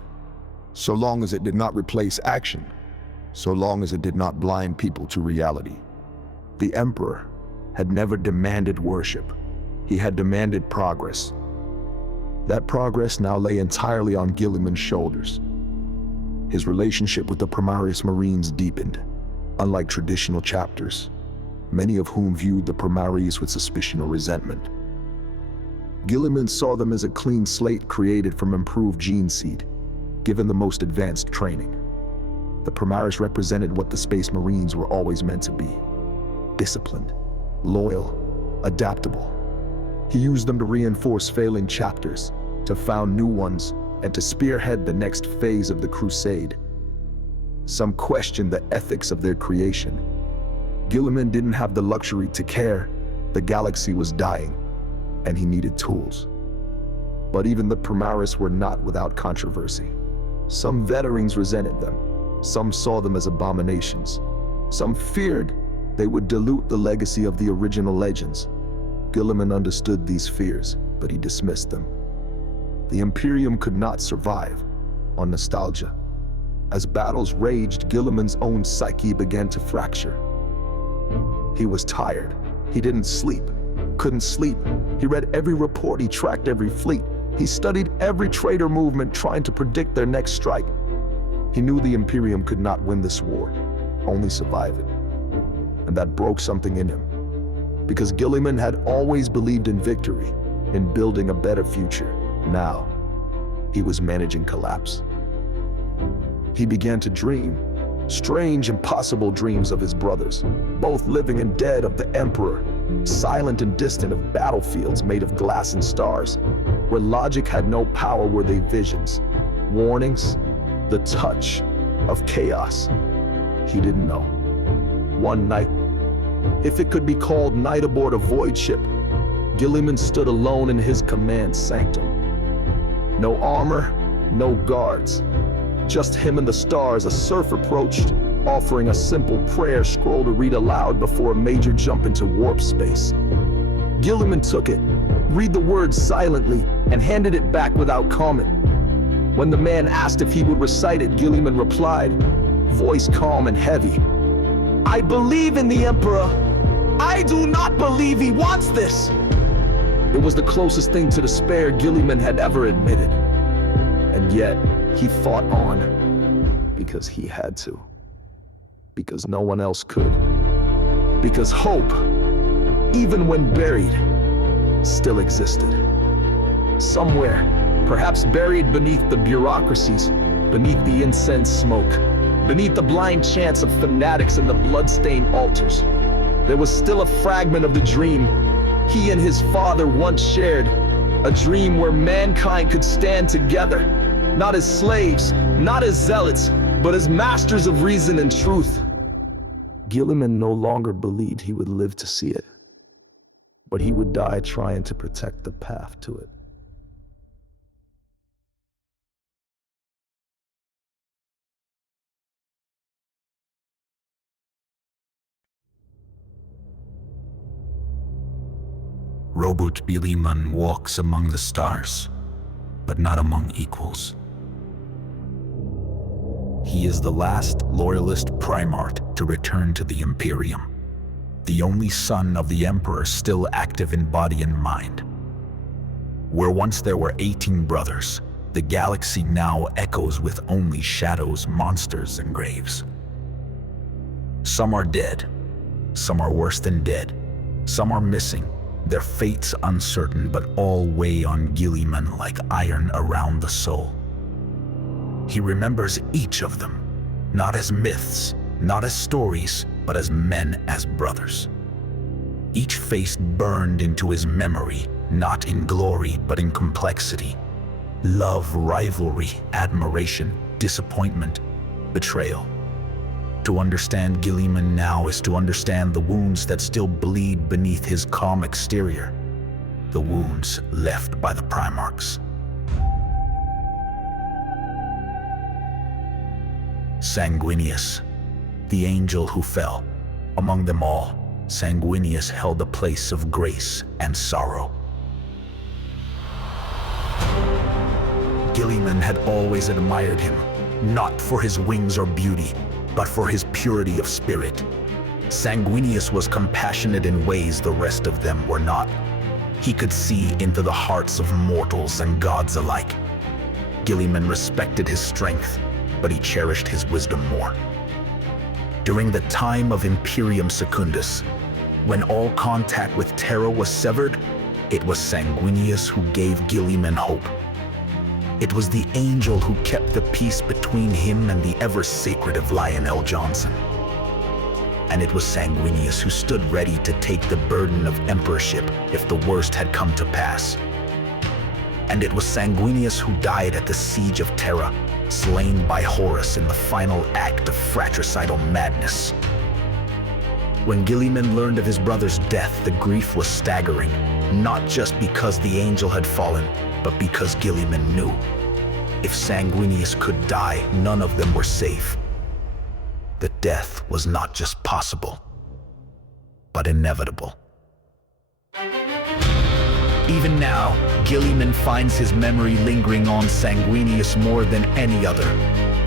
so long as it did not replace action, so long as it did not blind people to reality. The Emperor had never demanded worship. He had demanded progress. That progress now lay entirely on Guilliman's shoulders. His relationship with the Primarchs Marines deepened, unlike traditional chapters, many of whom viewed the Primarchs with suspicion or resentment. Guilliman saw them as a clean slate created from improved gene seed, given the most advanced training. The Primarchs represented what the Space Marines were always meant to be: disciplined, loyal, adaptable. He used them to reinforce failing chapters, to found new ones, and to spearhead the next phase of the Crusade. Some questioned the ethics of their creation. Guilliman didn't have the luxury to care. The galaxy was dying, and he needed tools. But even the Primarchs were not without controversy. Some veterans resented them. Some saw them as abominations. Some feared they would dilute the legacy of the original legends. Guilliman understood these fears, but he dismissed them. The Imperium could not survive on nostalgia. As battles raged, Guilliman's own psyche began to fracture. He was tired. He didn't sleep. Couldn't sleep. He read every report. He tracked every fleet. He studied every traitor movement, trying to predict their next strike. He knew the Imperium could not win this war, only survive it. And that broke something in him. Because Guilliman had always believed in victory, in building a better future. Now, he was managing collapse. He began to dream, strange, impossible dreams of his brothers, both living and dead, of the Emperor, silent and distant, of battlefields made of glass and stars. Where logic had no power were they visions, warnings, the touch of chaos. He didn't know. One night, if it could be called night aboard a void ship, Guilliman stood alone in his command sanctum. No armor, no guards. Just him and the stars. A surf approached, offering a simple prayer scroll to read aloud before a major jump into warp space. Guilliman took it, read the words silently, and handed it back without comment. When the man asked if he would recite it, Guilliman replied, voice calm and heavy, "I believe in the Emperor. I do not believe he wants this." It was the closest thing to despair Guilliman had ever admitted. And yet, he fought on because he had to. Because no one else could. Because hope, even when buried, still existed. Somewhere, perhaps buried beneath the bureaucracies, beneath the incense smoke, beneath the blind chants of fanatics and the blood-stained altars, there was still a fragment of the dream he and his father once shared. A dream where mankind could stand together, not as slaves, not as zealots, but as masters of reason and truth. Guilliman no longer believed he would live to see it, but he would die trying to protect the path to it. Roboute Guilliman walks among the stars, but not among equals. He is the last loyalist Primarch to return to the Imperium, the only son of the Emperor still active in body and mind. Where once there were 18 brothers, the galaxy now echoes with only shadows, monsters, and graves. Some are dead, some are worse than dead, some are missing, their fates uncertain, but all weigh on Guilliman like iron around the soul. He remembers each of them, not as myths, not as stories, but as men, as brothers. Each face burned into his memory, not in glory, but in complexity. Love, rivalry, admiration, disappointment, betrayal. To understand Guilliman now is to understand the wounds that still bleed beneath his calm exterior, the wounds left by the Primarchs. Sanguinius, the angel who fell. Among them all, Sanguinius held a place of grace and sorrow. Guilliman had always admired him, not for his wings or beauty, but for his purity of spirit. Sanguinius was compassionate in ways the rest of them were not. He could see into the hearts of mortals and gods alike. Guilliman respected his strength, but he cherished his wisdom more. During the time of Imperium Secundus, when all contact with Terra was severed, It was Sanguinius who gave Guilliman hope. It was the angel who kept the peace between him and the ever-secretive Lionel Johnson. And it was Sanguinius who stood ready to take the burden of emperorship if the worst had come to pass. And it was Sanguinius who died at the Siege of Terra, slain by Horus in the final act of fratricidal madness. When Guilliman learned of his brother's death, the grief was staggering, not just because the angel had fallen, but because Guilliman knew. If Sanguinius could die, none of them were safe. The death was not just possible, but inevitable. Even now, Guilliman finds his memory lingering on Sanguinius more than any other.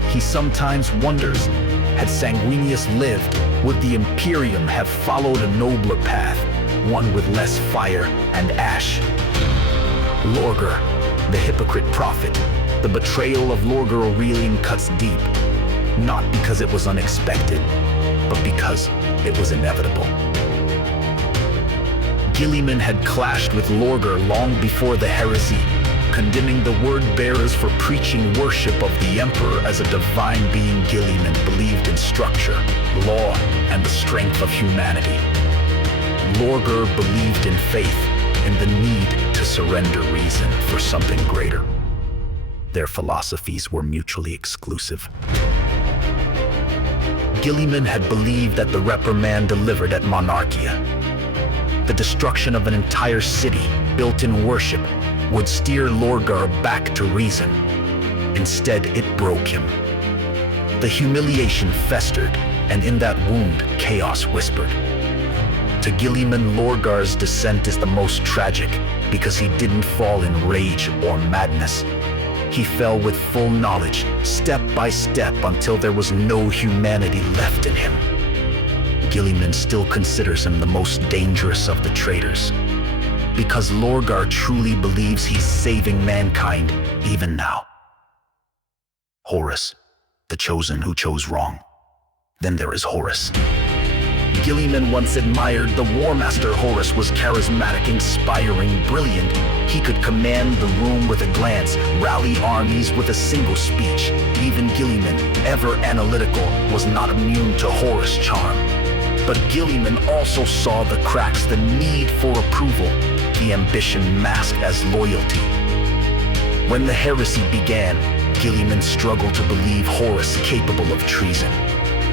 He sometimes wonders, had Sanguinius lived, would the Imperium have followed a nobler path, one with less fire and ash? Lorgar, the hypocrite prophet, the betrayal of Lorgar Aurelian cuts deep, not because it was unexpected, but because it was inevitable. Guilliman had clashed with Lorgar long before the heresy, condemning the word-bearers for preaching worship of the Emperor as a divine being. Guilliman believed in structure, law, and the strength of humanity. Lorgar believed in faith, in the need to surrender reason for something greater. Their philosophies were mutually exclusive. Guilliman had believed that the reprimand delivered at Monarchia, the destruction of an entire city built in worship, would steer Lorgar back to reason. Instead, it broke him. The humiliation festered, and in that wound, chaos whispered. To Guilliman, Lorgar's descent is the most tragic because he didn't fall in rage or madness. He fell with full knowledge, step by step, until there was no humanity left in him. Guilliman still considers him the most dangerous of the traitors, because Lorgar truly believes he's saving mankind even now. Horus, the chosen who chose wrong. Then there is Horus. Guilliman once admired the War Master. Horus was charismatic, inspiring, brilliant. He could command the room with a glance, rally armies with a single speech. Even Guilliman, ever analytical, was not immune to Horus' charm. But Guilliman also saw the cracks, the need for approval, the ambition masked as loyalty. When the heresy began, Guilliman struggled to believe Horus capable of treason.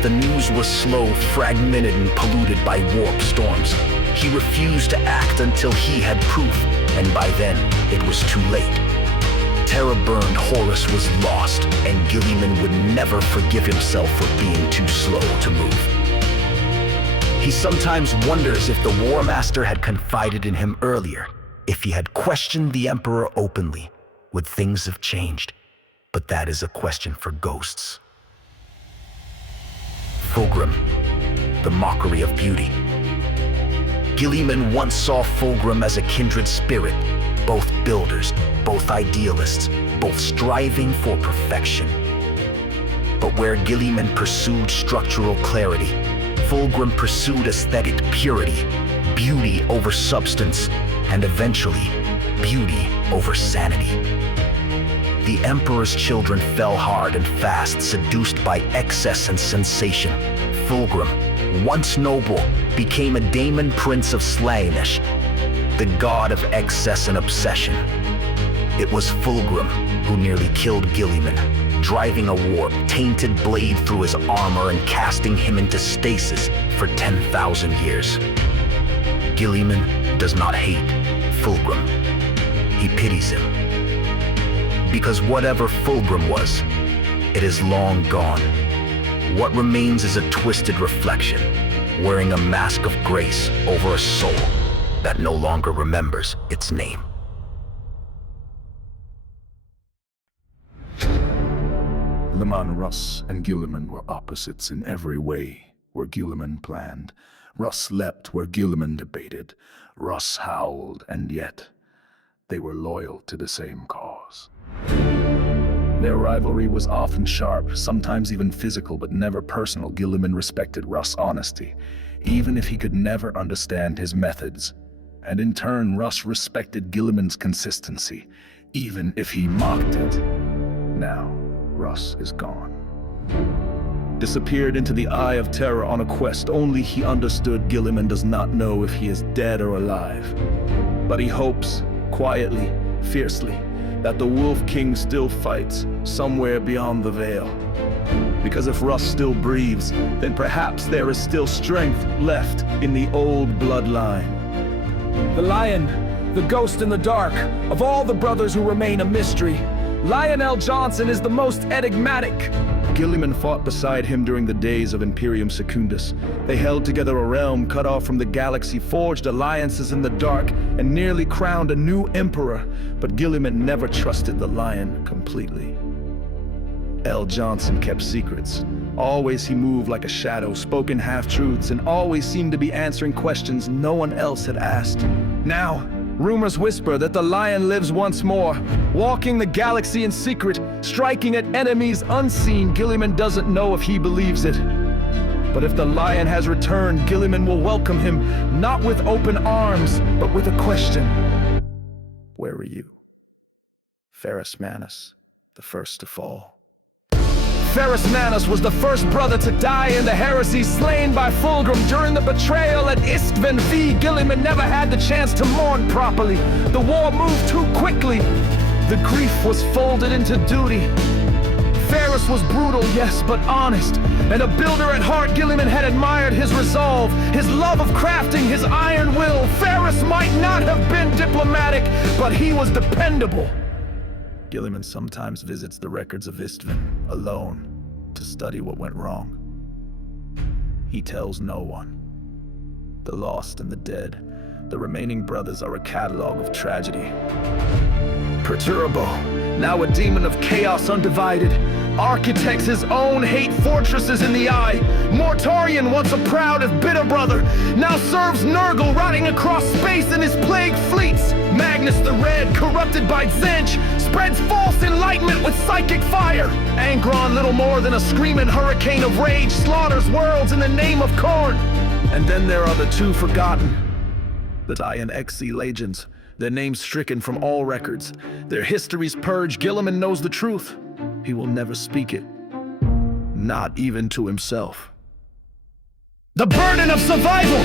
The news was slow, fragmented, and polluted by warp storms. He refused to act until he had proof, and by then, it was too late. Terra burned, Horus was lost, and Guilliman would never forgive himself for being too slow to move. He sometimes wonders if the War Master had confided in him earlier, if he had questioned the Emperor openly, would things have changed? But that is a question for ghosts. Fulgrim, the mockery of beauty. Guilliman once saw Fulgrim as a kindred spirit, both builders, both idealists, both striving for perfection. But where Guilliman pursued structural clarity, Fulgrim pursued aesthetic purity, beauty over substance, and eventually, beauty over sanity. The Emperor's children fell hard and fast, seduced by excess and sensation. Fulgrim, once noble, became a daemon prince of Slaanesh, the god of excess and obsession. It was Fulgrim who nearly killed Guilliman, driving a warp, tainted blade through his armor and casting him into stasis for 10,000 years. Guilliman does not hate Fulgrim. He pities him. Because whatever Fulgrim was, it is long gone. What remains is a twisted reflection, wearing a mask of grace over a soul that no longer remembers its name. Leman Russ and Guilliman were opposites in every way. Where Guilliman planned, Russ leapt. Where Guilliman debated, Russ howled. And yet, they were loyal to the same cause. Their rivalry was often sharp, sometimes even physical, but never personal. Guilliman respected Russ' honesty, even if he could never understand his methods. And in turn, Russ respected Guilliman's consistency, even if he mocked it. Now, Russ is gone. Disappeared into the Eye of Terror on a quest only he understood. Guilliman does not know if he is dead or alive. But he hopes, quietly, fiercely, that the Wolf King still fights somewhere beyond the veil. Because if Russ still breathes, then perhaps there is still strength left in the old bloodline. The Lion, the ghost in the dark, of all the brothers who remain a mystery, Lionel Johnson is the most enigmatic. Guilliman fought beside him during the days of Imperium Secundus. They held together a realm cut off from the galaxy, forged alliances in the dark, and nearly crowned a new emperor. But Guilliman never trusted the Lion completely. L. Johnson kept secrets. Always he moved like a shadow, spoken half-truths, and always seemed to be answering questions no one else had asked. Now, rumors whisper that the Lion lives once more, walking the galaxy in secret, striking at enemies unseen. Guilliman doesn't know if he believes it. But if the Lion has returned, Guilliman will welcome him, not with open arms, but with a question. Where were you? Ferrus Manus, the first to fall. Ferrus Manus was the first brother to die in the heresy, slain by Fulgrim during the betrayal at Istvan V. Guilliman never had the chance to mourn properly. The war moved too quickly. The grief was folded into duty. Ferrus was brutal, yes, but honest. And a builder at heart, Guilliman had admired his resolve, his love of crafting, his iron will. Ferrus might not have been diplomatic, but he was dependable. Guilliman sometimes visits the records of Istvan, alone, to study what went wrong. He tells no one. The lost and the dead, the remaining brothers are a catalog of tragedy. Perturbo, now a demon of chaos undivided, architects his own hate fortresses in the eye. Mortarion, once a proud and bitter brother, now serves Nurgle, riding across space in his plagued fleets. Magnus the Red, corrupted by Zench, spreads false enlightenment with psychic fire. Angron, little more than a screaming hurricane of rage, slaughters worlds in the name of Khorne. And then there are the two forgotten, the Iron XC legends, their names stricken from all records, their histories purged. Guilliman knows the truth. He will never speak it, not even to himself. The burden of survival!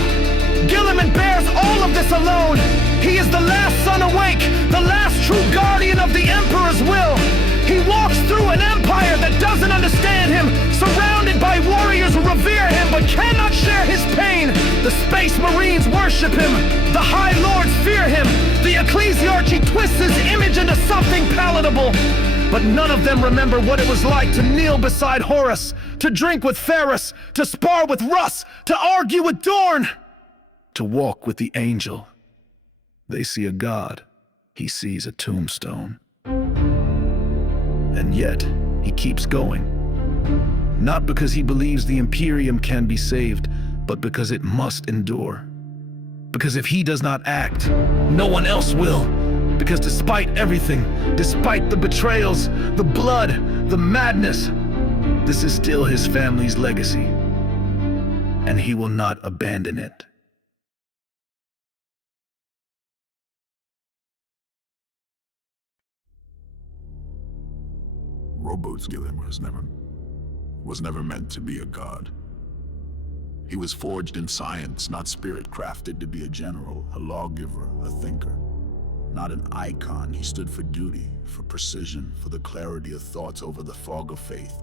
Guilliman bears all of this alone. He is the last son awake, the last true guardian of the Emperor's will. He walks through an empire that doesn't understand him, surrounded by warriors who revere him but cannot share his pain. The Space Marines worship him, the High Lords fear him, the Ecclesiarchy twists his image into something palatable. But none of them remember what it was like to kneel beside Horus, to drink with Ferrus, to spar with Russ, to argue with Dorn, to walk with the angel. They see a god, he sees a tombstone. And yet, he keeps going. Not because he believes the Imperium can be saved, but because it must endure. Because if he does not act, no one else will. Because despite everything, despite the betrayals, the blood, the madness, this is still his family's legacy. And he will not abandon it. Roboute Guilliman was never meant to be a god. He was forged in science, not spirit, crafted to be a general, a lawgiver, a thinker. Not an icon, he stood for duty, for precision, for the clarity of thoughts over the fog of faith.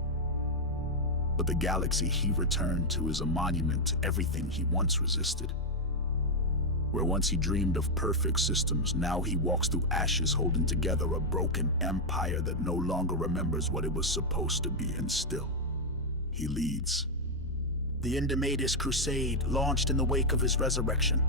But the galaxy he returned to is a monument to everything he once resisted. Where once he dreamed of perfect systems, now he walks through ashes holding together a broken empire that no longer remembers what it was supposed to be, and still, he leads. The Great Crusade, launched in the wake of his resurrection,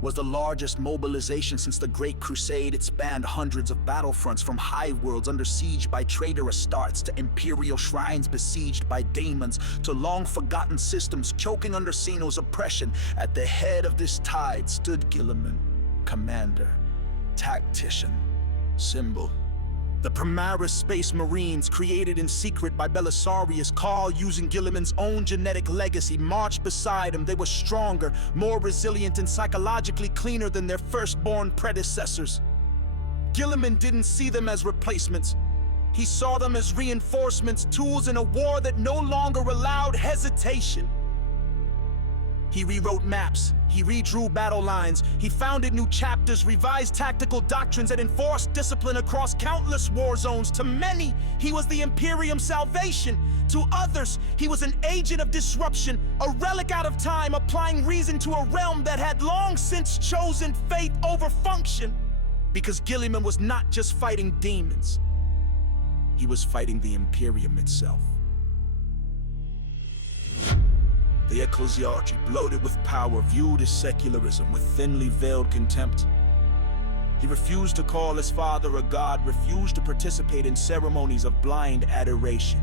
was the largest mobilization since the Great Crusade. It spanned hundreds of battlefronts, from hive worlds under siege by traitor Astartes to imperial shrines besieged by daemons, to long-forgotten systems choking under Xeno's oppression. At the head of this tide stood Guilliman, commander, tactician, symbol, The Primaris Space Marines, created in secret by Belisarius Cawl using Guilliman's own genetic legacy, marched beside him. They were stronger, more resilient, and psychologically cleaner than their firstborn predecessors. Guilliman didn't see them as replacements. He saw them as reinforcements, tools in a war that no longer allowed hesitation. He rewrote maps, he redrew battle lines, he founded new chapters, revised tactical doctrines, and enforced discipline across countless war zones. To many, he was the Imperium's salvation. To others, he was an agent of disruption, a relic out of time, applying reason to a realm that had long since chosen faith over function. Because Guilliman was not just fighting demons, he was fighting the Imperium itself. The ecclesiarchy, bloated with power, viewed his secularism with thinly veiled contempt. He refused to call his father a god, refused to participate in ceremonies of blind adoration.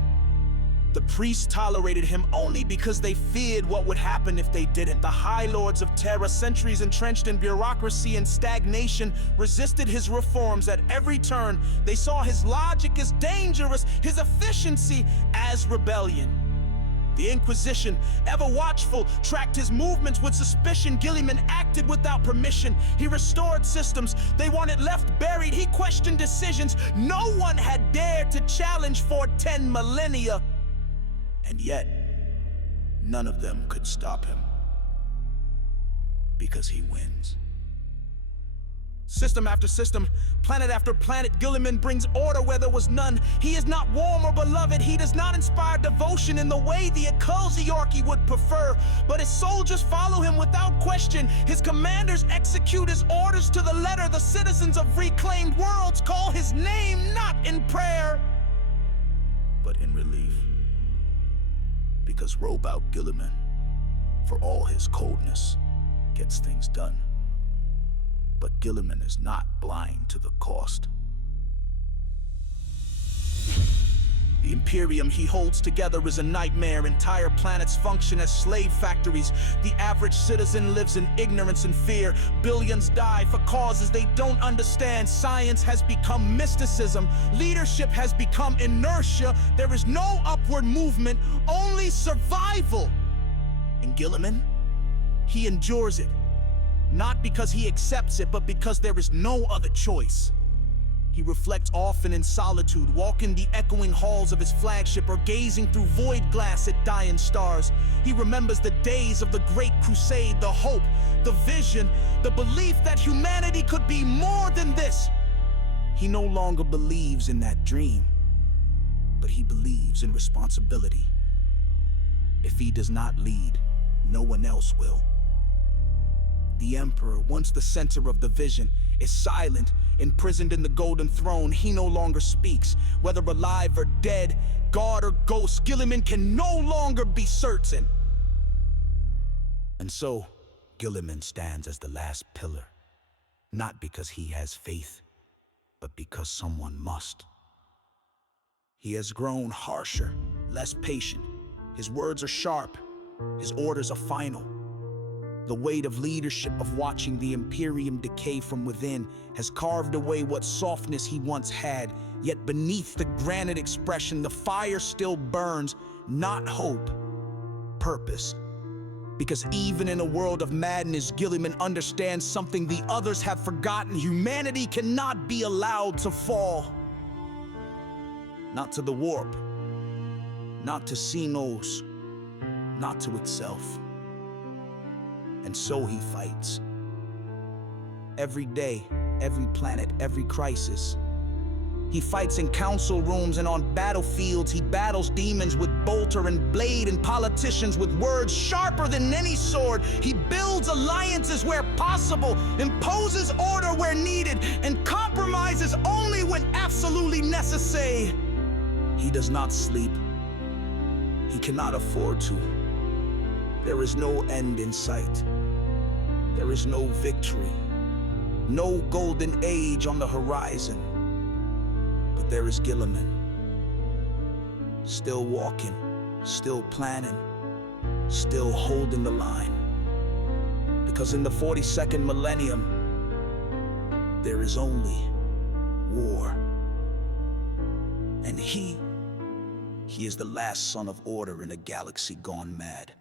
The priests tolerated him only because they feared what would happen if they didn't. The High Lords of Terra, centuries entrenched in bureaucracy and stagnation, resisted his reforms at every turn. They saw his logic as dangerous, his efficiency as rebellion. The Inquisition, ever watchful, tracked his movements with suspicion. Guilliman acted without permission. He restored systems they wanted left buried. He questioned decisions no one had dared to challenge for 10 millennia. And yet, none of them could stop him. Because he wins. System after system, planet after planet, Guilliman brings order where there was none. He is not warm or beloved. He does not inspire devotion in the way the ecclesiarchy would prefer. But his soldiers follow him without question. His commanders execute his orders to the letter. The citizens of reclaimed worlds call his name not in prayer, but in relief. Because Roboute Guilliman, for all his coldness, gets things done. But Guilliman is not blind to the cost. The Imperium he holds together is a nightmare. Entire planets function as slave factories. The average citizen lives in ignorance and fear. Billions die for causes they don't understand. Science has become mysticism. Leadership has become inertia. There is no upward movement, only survival. And Guilliman, he endures it. Not because he accepts it, but because there is no other choice. He reflects often in solitude, walking the echoing halls of his flagship or gazing through void glass at dying stars. He remembers the days of the Great Crusade, the hope, the vision, the belief that humanity could be more than this. He no longer believes in that dream, but he believes in responsibility. If he does not lead, no one else will. The Emperor, once the center of the vision, is silent, imprisoned in the Golden Throne. He no longer speaks. Whether alive or dead, god or ghost, Guilliman can no longer be certain. And so, Guilliman stands as the last pillar, not because he has faith, but because someone must. He has grown harsher, less patient. His words are sharp, his orders are final. The weight of leadership, of watching the Imperium decay from within, has carved away what softness he once had. Yet beneath the granite expression, the fire still burns, not hope, purpose. Because even in a world of madness, Guilliman understands something the others have forgotten. Humanity cannot be allowed to fall. Not to the warp, not to Xenos, not to itself. And so he fights. Every day, every planet, every crisis. He fights in council rooms and on battlefields. He battles demons with bolter and blade and politicians with words sharper than any sword. He builds alliances where possible, imposes order where needed, and compromises only when absolutely necessary. He does not sleep. He cannot afford to. There is no end in sight. There is no victory, no golden age on the horizon. But there is Guilliman, still walking, still planning, still holding the line. Because in the 42nd millennium, there is only war. And he is the last son of order in a galaxy gone mad.